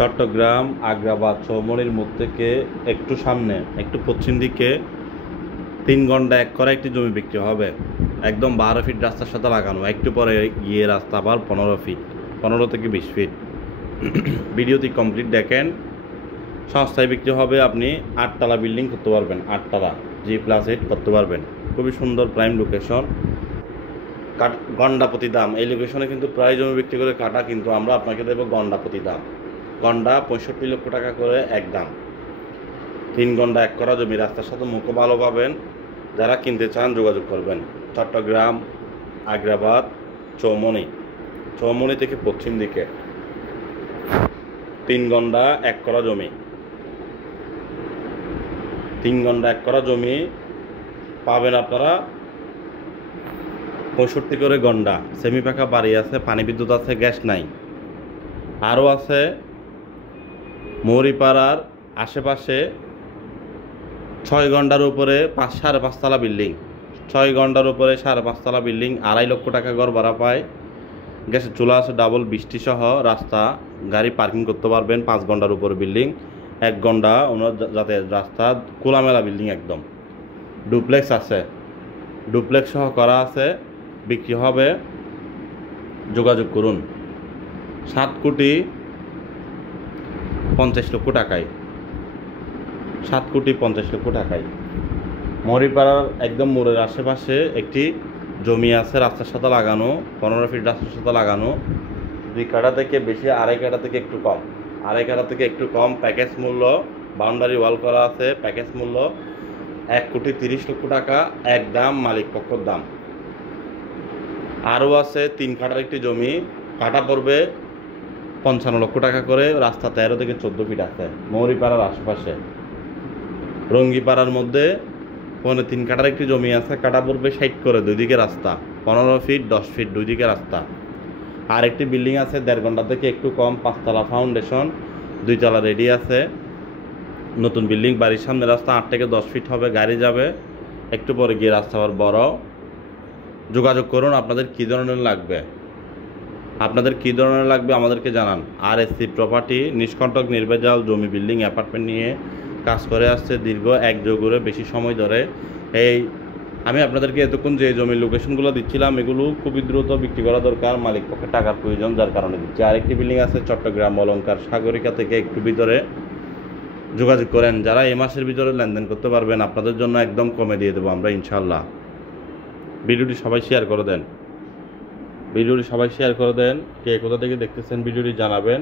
চট্টগ্রাম আগ্রাবাদ চৌমনির মুখ থেকে একটু সামনে একটু পশ্চিম দিকে 3 ঘন্টা এক করা একটি জমি বিক্রি হবে। একদম 12 ফিট রাস্তার সাথে লাগানো, একটু পরে গিয়ে রাস্তা আবার 15 ফিট, 15 থেকে 20 ফিট। ভিডিওটি কমপ্লিট দেখেন। সস্তায় বিক্রি হবে, আপনি 8 তলা বিল্ডিং করতে পারবেন, 8 তলা G+8 করতে পারবেন। খুবই সুন্দর প্রাইম লোকেশন। গন্ডাপতি দাম এই লোকেশনে কিন্তু প্রায় জমি বিক্রি করে কাটা, কিন্তু আমরা আপনাকে দেবো গন্ডাপতি দাম। গন্ডা 65 লক্ষ টাকা করে এক দাম। 3 ঘন্টা এক করা জমি, রাস্তার সাথে মুখও ভালো পাবেন। যারা কিনতে চান যোগাযোগ করবেন। চট্টগ্রাম আগ্রাবাদ চৌমনি থেকে পশ্চিম দিকে 3 ঘন্টা এক করা জমি। 3 ঘন্টা এক করা জমি পাবেন আপনারা 65 করে গন্ডা। সেমি পাকা বাড়ি আছে, পানি বিদ্যুৎ আছে, গ্যাস নাই। আরও আছে মৌরিপাড়ার আশেপাশে 6 ঘন্টার উপরে 5.5 তলা বিল্ডিং। 6 ঘন্টার উপরে 5.5 তলা বিল্ডিং, 2.5 লক্ষ টাকা ঘর ভাড়া পায়। গ্যাসের চুলা আছে ডাবল, বৃষ্টি সহ রাস্তা, গাড়ি পার্কিং করতে পারবেন। 5 ঘন্টার উপরে বিল্ডিং, 1 ঘন্টা যাতে রাস্তা খোলামেলা বিল্ডিং একদম। ডুপ্লেক্স আছে, ডুপ্লেক্স সহ করা আছে, বিক্রি হবে। যোগাযোগ করুন 7,50,00,000 টাকায়। 7,50,00,000 টাকায় মৌরিপাড়ার একদম মোড়ের আশেপাশে একটি জমি আছে, রাস্তার সাথে লাগানো, 15 ফিট রাস্তার সাথে লাগানো। 2 কাঠা থেকে বেশি, 2.5 কাঠা থেকে একটু কম, 2.5 কাঠা থেকে একটু কম। প্যাকেজ মূল্য, বাউন্ডারি ওয়াল করা আছে, প্যাকেজ মূল্য 1,30,00,000 টাকা একদম, মালিক পক্ষর দাম। আরও আছে 3 কাঠার একটি জমি, কাঠা পড়বে 55 লক্ষ টাকা করে। রাস্তা 13 থেকে 14 ফিট আছে মৌরিপাড়ার আশেপাশে। রঙ্গিপাড়ার মধ্যে 3 কাঠার একটি জমি আছে, কাঠা পড়বে 60 করে, 2 দিকে রাস্তা, 15 ফিট 10 ফিট 2 দিকে রাস্তা। আর একটি বিল্ডিং আছে 1.5 ঘন্টা থেকে একটু কম, 5 তলা ফাউন্ডেশন, 2 তলা রেডি আছে। নতুন বিল্ডিং, বাড়ির সামনে রাস্তা 8 থেকে 10 ফিট হবে, গাড়ি যাবে। একটু পরে গিয়ে রাস্তা আবার বড়। যোগাযোগ করুন। আপনাদের কী ধরনের লাগবে, আমাদেরকে জানান। RSC প্রপার্টি নিষ্কণ্টক নির্ভেজাল জমি, বিল্ডিং, অ্যাপার্টমেন্ট নিয়ে কাজ করে আসছে দীর্ঘ 1 যুগেরও বেশি সময় ধরে। আমি আপনাদেরকে এতক্ষণ যে জমির লোকেশনগুলো দিচ্ছিলাম, এগুলো খুবই দ্রুত বিক্রি করা দরকার, মালিক পক্ষে টাকার প্রয়োজন, যার কারণে দিচ্ছি। আরেকটি বিল্ডিং আছে চট্টগ্রাম অলঙ্কার সাগরিকা থেকে একটু ভিতরে। যোগাযোগ করেন। যারা এই মাসের ভিতরে লেনদেন করতে পারবেন, আপনাদের জন্য একদম কমে দিয়ে দেবো আমরা ইনশাল্লাহ। ভিডিওটি সবাই শেয়ার করে দেন। কে কোথা থেকে দেখতেছেন ভিডিওটি জানাবেন।